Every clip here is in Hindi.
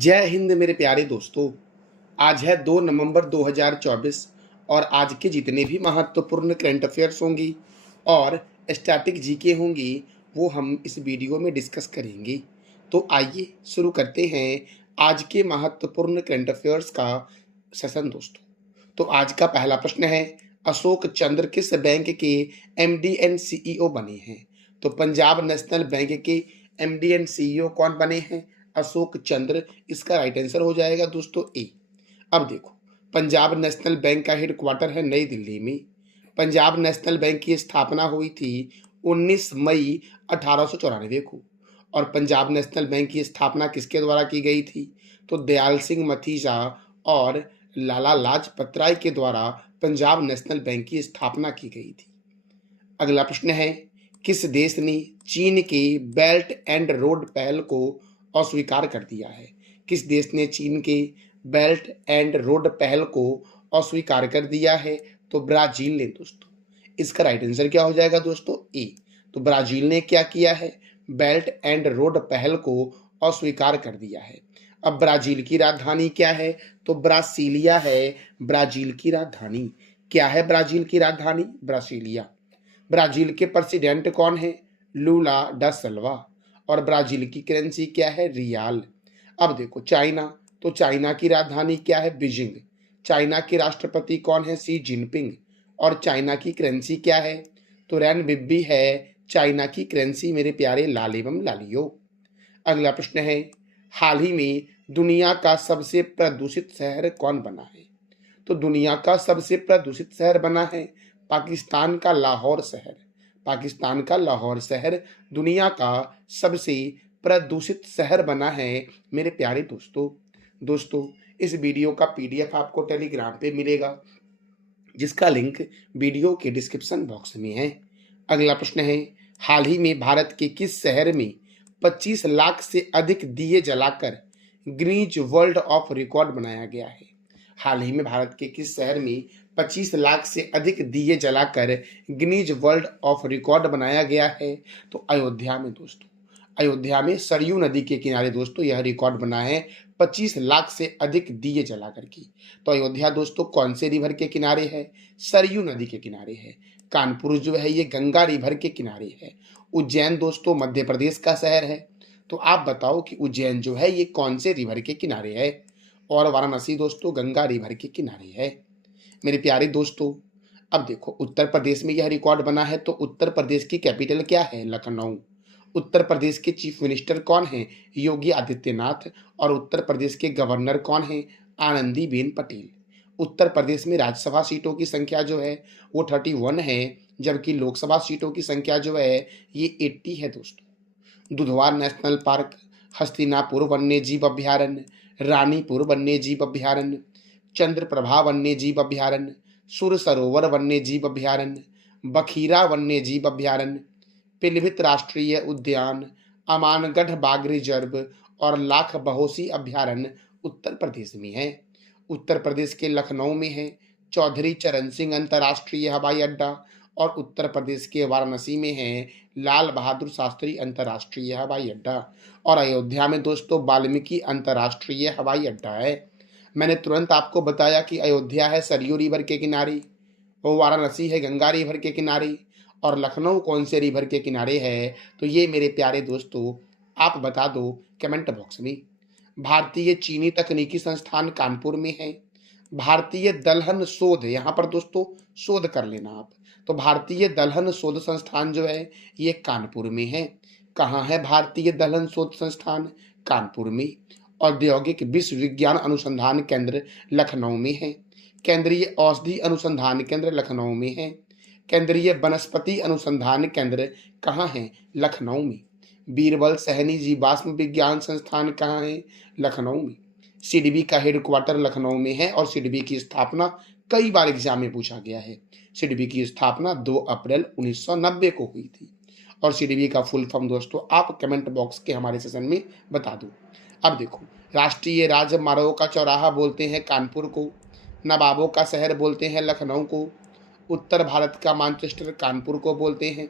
जय हिंद मेरे प्यारे दोस्तों। आज है 2 नवंबर 2024 और आज के जितने भी महत्वपूर्ण करंट अफेयर्स होंगी और स्टैटिक जीके होंगी वो हम इस वीडियो में डिस्कस करेंगे। तो आइए शुरू करते हैं आज के महत्वपूर्ण करंट अफेयर्स का सेशन दोस्तों। तो आज का पहला प्रश्न है, अशोक चंद्र किस बैंक के एमडी एंड सीईओ बने हैं? तो पंजाब नेशनल बैंक के एमडी एंड सीईओ कौन बने हैं? अशोक चंद्र। इसका राइट आंसर हो जाएगा दोस्तों ए। अब देखो, पंजाब नेशनल बैंक का हेडक्वार्टर है नई दिल्ली में। पंजाब नेशनल बैंक की स्थापना हुई थी 19 मई 1894 को। और पंजाब नेशनल बैंक की स्थापना किसके द्वारा की गई थी? तो दयाल सिंह मथीजा और लाला लाजपत राय के द्वारा पंजाब नेशनल बैंक की स्थापना की गई थी। अगला प्रश्न है, किस देश ने चीन के बेल्ट एंड रोड पहल को अस्वीकार कर दिया है? किस देश ने चीन के बेल्ट एंड रोड पहल को अस्वीकार कर दिया है? तो ब्राजील ने दोस्तों। इसका राइट आंसर क्या हो जाएगा दोस्तों? ए। तो ब्राजील ने क्या किया है? बेल्ट एंड रोड पहल को अस्वीकार कर दिया है। अब ब्राजील की राजधानी क्या है? तो ब्रासीलिया है ब्राजील की राजधानी। क्या है ब्राजील की राजधानी? ब्रासीलिया। ब्राजील के प्रेसिडेंट कौन है? लूला डा सिल्वा। और ब्राजील की करेंसी क्या है? रियाल। अब देखो चाइना, तो चाइना की राजधानी क्या है? बीजिंग। चाइना के राष्ट्रपति कौन है? Xi Jinping. और चाइना की करेंसी क्या है? तो रैनबिब्बी है चाइना की करेंसी मेरे प्यारे लाल एवं लालियो। अगला प्रश्न है, हाल ही में दुनिया का सबसे प्रदूषित शहर कौन बना है? तो दुनिया का सबसे प्रदूषित शहर बना है पाकिस्तान का लाहौर शहर। पाकिस्तान का लाहौर शहर दुनिया का सबसे प्रदूषित शहर बना है मेरे प्यारे दोस्तों। इस वीडियो का पीडीएफ आपको टेलीग्राम पे मिलेगा, जिसका लिंक वीडियो के डिस्क्रिप्शन बॉक्स में है। अगला प्रश्न है, हाल ही में भारत के किस शहर में 25 लाख से अधिक दिए जलाकर गिनीज वर्ल्ड ऑफ रिकॉर्ड बनाया गया है? हाल ही में भारत के किस शहर में 25 लाख से अधिक दिए जलाकर गिनीज वर्ल्ड ऑफ रिकॉर्ड बनाया गया है? तो अयोध्या में दोस्तों। अयोध्या में सरयू नदी के किनारे दोस्तों यह रिकॉर्ड बना है 25 लाख से अधिक दिए जलाकर की। तो अयोध्या दोस्तों कौन से रिवर के किनारे है? सरयू नदी के किनारे है। कानपुर जो है ये गंगा रिवर के किनारे है। उज्जैन दोस्तों मध्य प्रदेश का शहर है। तो आप बताओ कि उज्जैन जो है ये कौन से रिवर के किनारे है? और वाराणसी दोस्तों गंगा रिवर के किनारे है मेरे प्यारे दोस्तों। अब देखो उत्तर प्रदेश में यह रिकॉर्ड बना है, तो उत्तर प्रदेश की कैपिटल क्या है? लखनऊ। उत्तर प्रदेश के चीफ मिनिस्टर कौन है? योगी आदित्यनाथ। और उत्तर प्रदेश के गवर्नर कौन है? आनंदीबेन पटेल। उत्तर प्रदेश में राज्यसभा सीटों की संख्या जो है वो 31 है, जबकि लोकसभा सीटों की संख्या जो है ये 80 है दोस्तों। दुधवा नेशनल पार्क, हस्तिनापुर वन्य जीव अभ्यारण्य, रानीपुर वन्य जीव अभ्यारण्य, चंद्रप्रभा वन्य जीव अभ्यारण्य, सुर सरोवर वन्य जीव अभ्यारण्य, बखीरा वन्य जीव अभ्यारण्य, पिलीभीत राष्ट्रीय उद्यान, अमानगढ़ बाघ रिजर्व और लाख बहोसी अभ्यारण्य उत्तर प्रदेश में है। उत्तर प्रदेश के लखनऊ में है चौधरी चरण सिंह अंतर्राष्ट्रीय हवाई अड्डा। और उत्तर प्रदेश के वाराणसी में है लाल बहादुर शास्त्री अंतर्राष्ट्रीय हवाई अड्डा। और अयोध्या में दोस्तों वाल्मीकि अंतर्राष्ट्रीय हवाई अड्डा है। मैंने तुरंत आपको बताया कि अयोध्या है सरयू रिवर के किनारे, वो वाराणसी है गंगा रिवर के किनारे, और लखनऊ कौन से रिवर के किनारे है? तो ये मेरे प्यारे दोस्तों आप बता दो कमेंट बॉक्स में। भारतीय चीनी तकनीकी संस्थान कानपुर में है। भारतीय दलहन शोध, यहाँ पर दोस्तों शोध कर लेना आप, तो भारतीय दलहन शोध संस्थान जो है ये कानपुर में है। कहाँ है भारतीय दलहन शोध संस्थान? कानपुर में। औद्योगिक विश्वविज्ञान अनुसंधान केंद्र लखनऊ में है। केंद्रीय औषधि अनुसंधान केंद्र लखनऊ में है। केंद्रीय वनस्पति अनुसंधान केंद्र कहाँ है? लखनऊ में। बीरबल सहनी जीवाश्म विज्ञान संस्थान कहाँ है? लखनऊ में। सिडबी का हेडक्वार्टर लखनऊ में है और सिडबी की स्थापना कई बार एग्जाम में पूछा गया है। सिडबी की स्थापना 2 अप्रैल 1990 को हुई थी। और सिडबी का फुल फॉर्म दोस्तों आप कमेंट बॉक्स के हमारे सेशन में बता दो। अब देखो, राष्ट्रीय राजमार्गों का चौराहा बोलते हैं कानपुर को, नवाबों का शहर बोलते हैं लखनऊ को, उत्तर भारत का मैनचेस्टर कानपुर को बोलते हैं,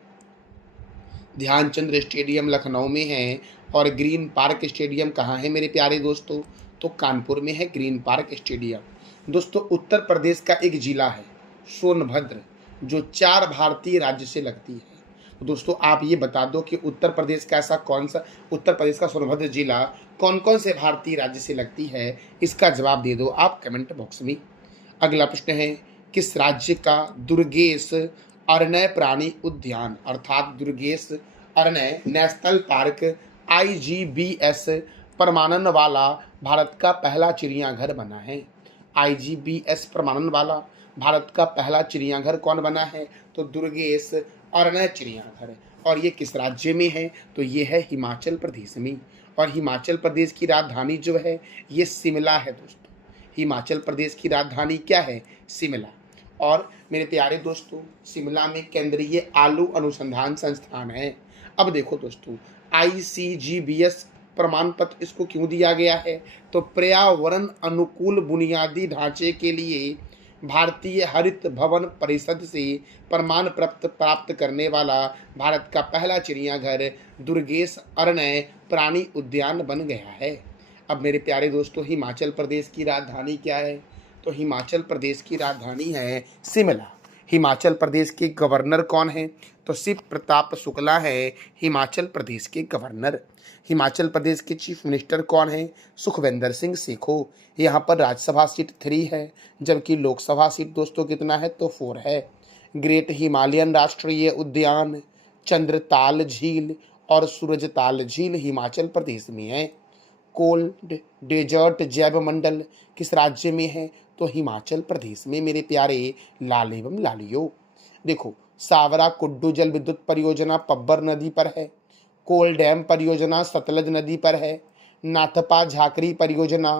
ध्यानचंद स्टेडियम लखनऊ में है और ग्रीन पार्क स्टेडियम कहाँ है मेरे प्यारे दोस्तों? तो कानपुर में है ग्रीन पार्क स्टेडियम। दोस्तों उत्तर प्रदेश का एक जिला है सोनभद्र, जो 4 भारतीय राज्य से लगती है। तो दोस्तों आप ये बता दो कि उत्तर प्रदेश का ऐसा कौन सा, उत्तर प्रदेश का सोनभद्र जिला कौन कौन से भारतीय राज्य से लगती है? इसका जवाब दे दो आप कमेंट बॉक्स में। अगला प्रश्न है, किस राज्य का दुर्गेश अरण्य प्राणी उद्यान अर्थात दुर्गेश अरण्य नेशनल पार्क IGBS प्रमाणन वाला भारत का पहला चिड़ियाघर बना है? IGBS प्रमाणन वाला भारत का पहला चिड़ियाघर कौन बना है? तो दुर्गेश अरण्य चिड़ियाघर। और ये किस राज्य में है? तो ये है हिमाचल प्रदेश में। और हिमाचल प्रदेश की राजधानी जो है ये शिमला है दोस्तों। हिमाचल प्रदेश की राजधानी क्या है? शिमला। और मेरे प्यारे दोस्तों शिमला में केंद्रीय आलू अनुसंधान संस्थान है। अब देखो दोस्तों ICGBS प्रमाण पत्र इसको क्यों दिया गया है? तो पर्यावरण अनुकूल बुनियादी ढांचे के लिए भारतीय हरित भवन परिषद से प्रमाण प्राप्त करने वाला भारत का पहला चिड़ियाघर दुर्गेश अरण्य प्राणी उद्यान बन गया है। अब मेरे प्यारे दोस्तों हिमाचल प्रदेश की राजधानी क्या है? तो हिमाचल प्रदेश की राजधानी है शिमला। हिमाचल प्रदेश के गवर्नर कौन है? तो शिव प्रताप शुक्ला है हिमाचल प्रदेश के गवर्नर। हिमाचल प्रदेश के चीफ मिनिस्टर कौन है? सुखविंदर सिंह सेखो। यहाँ पर राज्यसभा सीट 3 है, जबकि लोकसभा सीट दोस्तों कितना है? तो 4 है। ग्रेट हिमालयन राष्ट्रीय उद्यान, चंद्रताल झील और सूरजताल झील हिमाचल प्रदेश में है। कोल्ड डेजर्ट जैव मंडल किस राज्य में है? तो हिमाचल प्रदेश में मेरे प्यारे लाल एवं लालियों। देखो सावरा कुड्डू जल विद्युत परियोजना पब्बर नदी पर है। कोल डैम परियोजना सतलज नदी पर है। नाथपा झाकरी परियोजना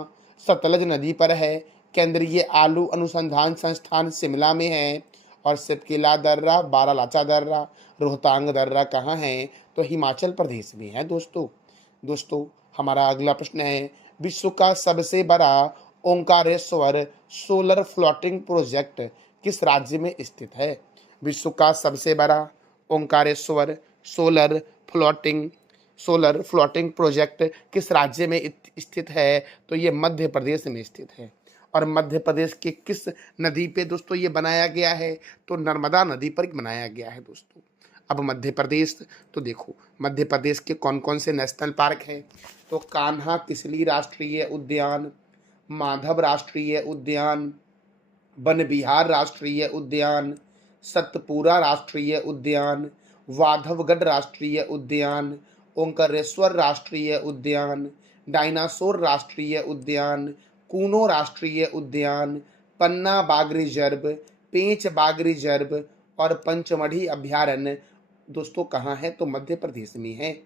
सतलज नदी पर है। केंद्रीय आलू अनुसंधान संस्थान शिमला में है। और सिपकिला दर्रा, बारालाचा दर्रा, रोहतांग दर्रा कहाँ है? तो हिमाचल प्रदेश में है दोस्तों हमारा अगला प्रश्न है, विश्व का सबसे बड़ा ओंकारेश्वर सोलर फ्लोटिंग प्रोजेक्ट किस राज्य में स्थित है? विश्व का सबसे बड़ा ओंकारेश्वर सोलर फ्लोटिंग प्रोजेक्ट किस राज्य में स्थित है? तो ये मध्य प्रदेश में स्थित है। और मध्य प्रदेश के किस नदी पे दोस्तों ये बनाया गया है? तो नर्मदा नदी पर बनाया गया है दोस्तों। अब मध्य प्रदेश, तो देखो मध्य प्रदेश के कौन कौन से नेशनल पार्क हैं? तो कान्हा किसली राष्ट्रीय उद्यान, माधव राष्ट्रीय उद्यान, वन विहार राष्ट्रीय उद्यान, सतपुरा राष्ट्रीय उद्यान, वाधवगढ़ राष्ट्रीय उद्यान, ओंकारेश्वर राष्ट्रीय उद्यान, डायनासोर राष्ट्रीय उद्यान, कूनो राष्ट्रीय उद्यान, पन्ना बाघ रिजर्व, पेंच बाघ रिजर्व और पंचमढ़ी अभ्यारण्य दोस्तों कहाँ है? तो मध्य प्रदेश में है।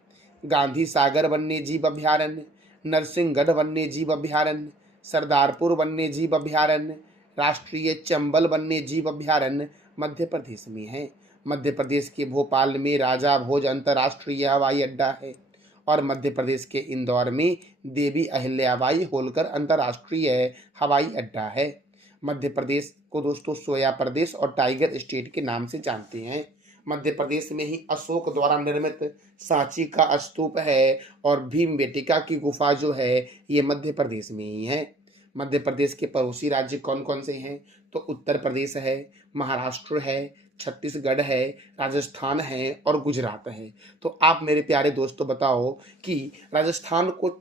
गांधी सागर वन्य जीव अभ्यारण्य, नरसिंहगढ़ वन्य जीव अभ्यारण्य, सरदारपुर वन्य जीव अभ्यारण्य, राष्ट्रीय चंबल वन्य जीव अभ्यारण्य मध्य प्रदेश में है। मध्य प्रदेश के भोपाल में राजा भोज अंतर्राष्ट्रीय हवाई अड्डा है। और मध्य प्रदेश के इंदौर में देवी अहिल्याबाई होलकर अंतर्राष्ट्रीय हवाई अड्डा है। मध्य प्रदेश को दोस्तों सोया प्रदेश और टाइगर स्टेट के नाम से जानते हैं। मध्य प्रदेश में ही अशोक द्वारा निर्मित सांची का स्तूप है और भीमबेटका की गुफा जो है ये मध्य प्रदेश में ही है। मध्य प्रदेश के पड़ोसी राज्य कौन कौन से हैं? तो उत्तर प्रदेश है, महाराष्ट्र है, छत्तीसगढ़ है, राजस्थान है और गुजरात है। तो आप मेरे प्यारे दोस्तों बताओ कि राजस्थान को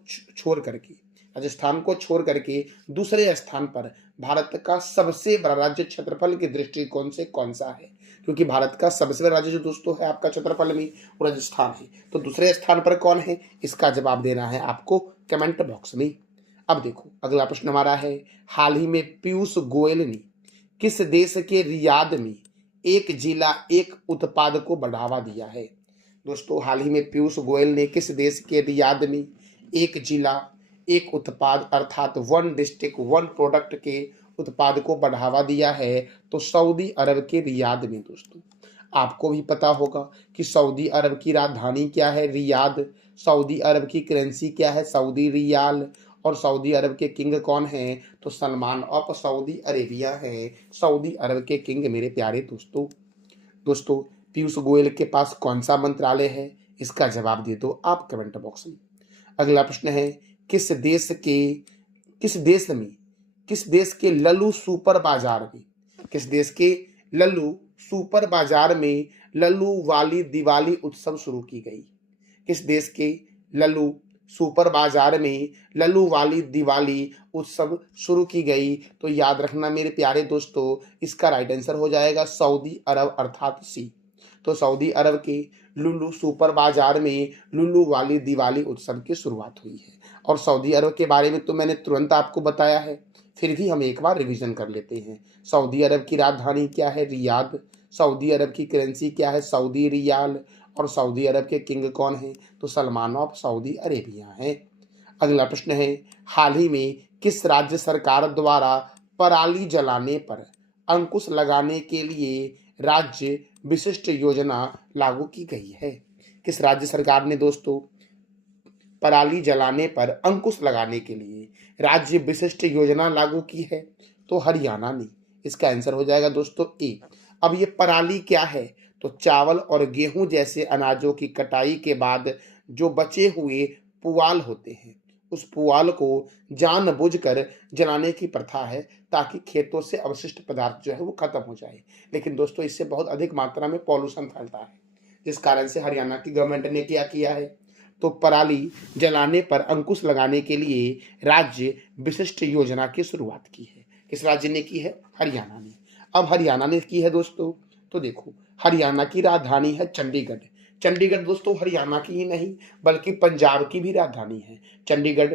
छोड़ करके दूसरे स्थान पर भारत का सबसे बड़ा राज्य क्षेत्रफल के दृष्टिकोण से कौन सा है? क्योंकि भारत का सबसे बड़ा राज्य जो दोस्तों है आपका क्षेत्रफल में वो राजस्थान है। तो दूसरे स्थान पर कौन है? इसका जवाब देना है आपको कमेंट बॉक्स में। अब देखो अगला प्रश्न हमारा है, हाल ही में पीयूष गोयल ने किस देश के रियाद में एक जिला एक उत्पाद को बढ़ावा दिया है? दोस्तों हाल ही में पीयूष गोयल ने किस देश के रियाद में एक जिला एक उत्पाद अर्थात 1 डिस्ट्रिक्ट 1 प्रोडक्ट के उत्पाद को बढ़ावा दिया है? तो सऊदी अरब के रियाद में। दोस्तों आपको भी पता होगा कि सऊदी अरब की राजधानी क्या है? रियाद। सऊदी अरब की करेंसी क्या है? Saudi riyal. और सऊदी अरब के किंग कौन हैं? तो सलमान ऑफ सऊदी अरेबिया हैं सऊदी अरब के किंग मेरे प्यारे दोस्तों। पीयूष गोयल के पास कौन सा मंत्रालय है? इसका जवाब दे दो आप कमेंट बॉक्स में। अगला प्रश्न है, किस देश के किस देश में किस देश के लल्लू सुपर बाजार में किस देश के लल्लू सुपर बाजार में लल्लू वाली दिवाली उत्सव शुरू की गई? किस देश के लल्लू सुपर बाजार में लल्लू वाली दिवाली उत्सव शुरू की गई? तो याद रखना मेरे प्यारे दोस्तों, इसका राइट आंसर हो जाएगा सऊदी अरब अर्थात सी। तो सऊदी अरब के लुल्लू सुपर बाजार में लुल्लू वाली दिवाली उत्सव की शुरुआत हुई है। और सऊदी अरब के बारे में तो मैंने तुरंत आपको बताया है, फिर भी हम एक बार रिवीजन कर लेते हैं। सऊदी अरब की राजधानी क्या है? रियाद। सऊदी अरब की करेंसी क्या है? Saudi riyal. और सऊदी अरब के किंग कौन है? तो सलमान ऑफ सऊदी अरेबिया है। अगला प्रश्न है, हाल ही में किस राज्य सरकार द्वारा पराली जलाने पर अंकुश लगाने के लिए राज्य विशिष्ट योजना लागू की गई है? किस राज्य सरकार ने दोस्तों पराली जलाने पर अंकुश लगाने के लिए राज्य विशिष्ट योजना लागू की है? तो हरियाणा ने। इसका आंसर हो जाएगा दोस्तों ए। अब ये पराली क्या है? तो चावल और गेहूं जैसे अनाजों की कटाई के बाद जो बचे हुए पुआल होते हैं, उस पुआल को जानबूझकर जलाने की प्रथा है ताकि खेतों से अवशिष्ट पदार्थ जो है वो खत्म हो जाए। लेकिन दोस्तों इससे बहुत अधिक मात्रा में पॉल्यूशन फैलता है, जिस कारण से हरियाणा की गवर्नमेंट ने क्या किया है, तो पराली जलाने पर अंकुश लगाने के लिए राज्य विशिष्ट योजना की शुरुआत की है। किस राज्य ने की है? हरियाणा ने। अब हरियाणा ने की है दोस्तों, तो देखो हरियाणा की राजधानी है चंडीगढ़। चंडीगढ़ दोस्तों हरियाणा की ही नहीं बल्कि पंजाब की भी राजधानी है। चंडीगढ़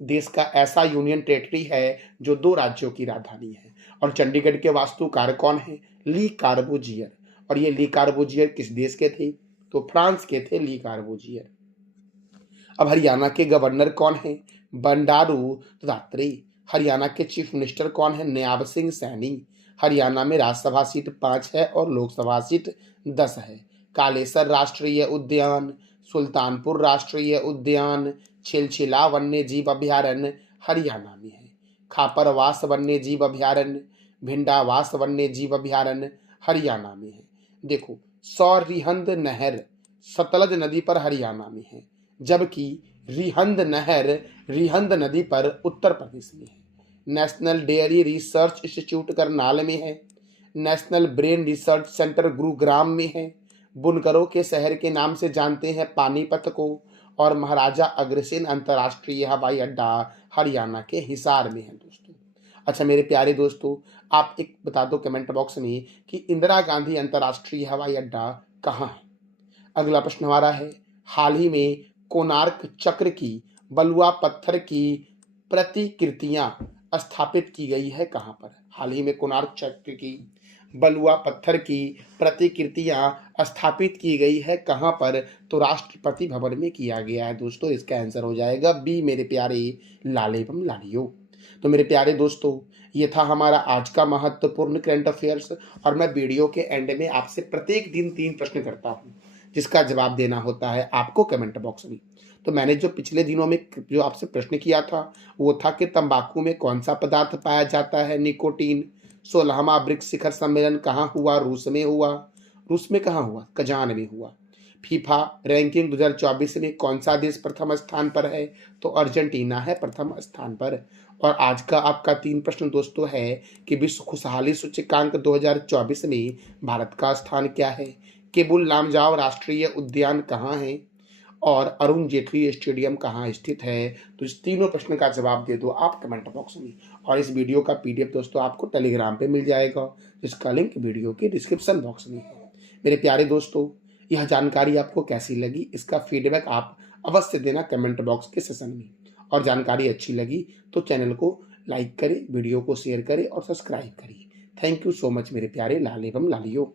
देश का ऐसा यूनियन टेरिटरी है जो 2 राज्यों की राजधानी है। और चंडीगढ़ के वास्तुकार कौन है? ली कार्बूजियर। और ये ली कार्बूजियर किस देश के थे? तो फ्रांस के थे ली कार्बूजियर। अब हरियाणा के गवर्नर कौन है? बंडारू दत्तात्रेय। हरियाणा के चीफ मिनिस्टर कौन है? नायब सिंह सैनी। हरियाणा में राज्यसभा सीट 5 है और लोकसभा सीट 10 है। कालेसर राष्ट्रीय उद्यान, सुल्तानपुर राष्ट्रीय उद्यान, छिलछिला वन्य जीव अभयारण्य हरियाणा में है। खापरवास वन्य जीव अभयारण्य, भिंडावास वन्य जीव अभयारण्य हरियाणा में है। देखो सौरिहंद नहर सतलज नदी पर हरियाणा में है, जबकि रिहंद नहर रिहंद नदी पर उत्तर प्रदेश में है। National dairy research institute Karnal में है। National brain research centre Gurugram में है। बुनकरों के शहर के नाम से जानते हैं पानीपत को। और महाराजा अग्रसेन अंतर्राष्ट्रीय हवाई अड्डा हरियाणा के हिसार में है दोस्तों। अच्छा मेरे प्यारे दोस्तों, आप एक बता दो कमेंट बॉक्स में कि इंदिरा गांधी अंतर्राष्ट्रीय हवाई अड्डा कहाँ है? अगला प्रश्न हमारा है, हाल ही में कोणार्क चक्र की बलुआ पत्थर की प्रतिकृतियां स्थापित की गई है कहां पर? हाल ही में कोणार्क चक्र की बलुआ पत्थर की प्रतिकृतियां स्थापित की गई है कहां पर? तो राष्ट्रपति भवन में किया गया है दोस्तों। इसका आंसर हो जाएगा बी मेरे प्यारे लाल एवं लालियों। तो मेरे प्यारे दोस्तों, ये था हमारा आज का महत्वपूर्ण करंट अफेयर्स। और मैं वीडियो के एंड में आपसे प्रत्येक दिन 3 प्रश्न करता हूँ, जिसका जवाब देना होता है आपको कमेंट बॉक्स में। तो मैंने जो पिछले दिनों में जो आपसे प्रश्न किया था वो था कि तंबाकू में कौन सा पदार्थ पाया जाता है? निकोटीन। 16वां ब्रिक्स शिखर सम्मेलन कहाँ हुआ? रूस में हुआ। रूस में कहाँ हुआ? कजान में हुआ। फीफा रैंकिंग 2024 में कौन सा देश प्रथम स्थान पर है? तो अर्जेंटीना है प्रथम स्थान पर। और आज का आपका 3 प्रश्न दोस्तों है कि विश्व खुशहाली सूचकांक 2024 में भारत का स्थान क्या है? केबुल लामजाओ राष्ट्रीय उद्यान कहाँ है? और अरुण जेटली स्टेडियम कहाँ स्थित है? तो इस तीनों प्रश्न का जवाब दे दो आप कमेंट बॉक्स में। और इस वीडियो का पीडीएफ दोस्तों आपको टेलीग्राम पे मिल जाएगा, जिसका लिंक वीडियो के डिस्क्रिप्शन बॉक्स में है। मेरे प्यारे दोस्तों, यह जानकारी आपको कैसी लगी इसका फीडबैक आप अवश्य देना कमेंट बॉक्स के सेशन में। और जानकारी अच्छी लगी तो चैनल को लाइक करें, वीडियो को शेयर करें और सब्सक्राइब करिए। थैंक यू सो मच मेरे प्यारे लाल एवं लालियों।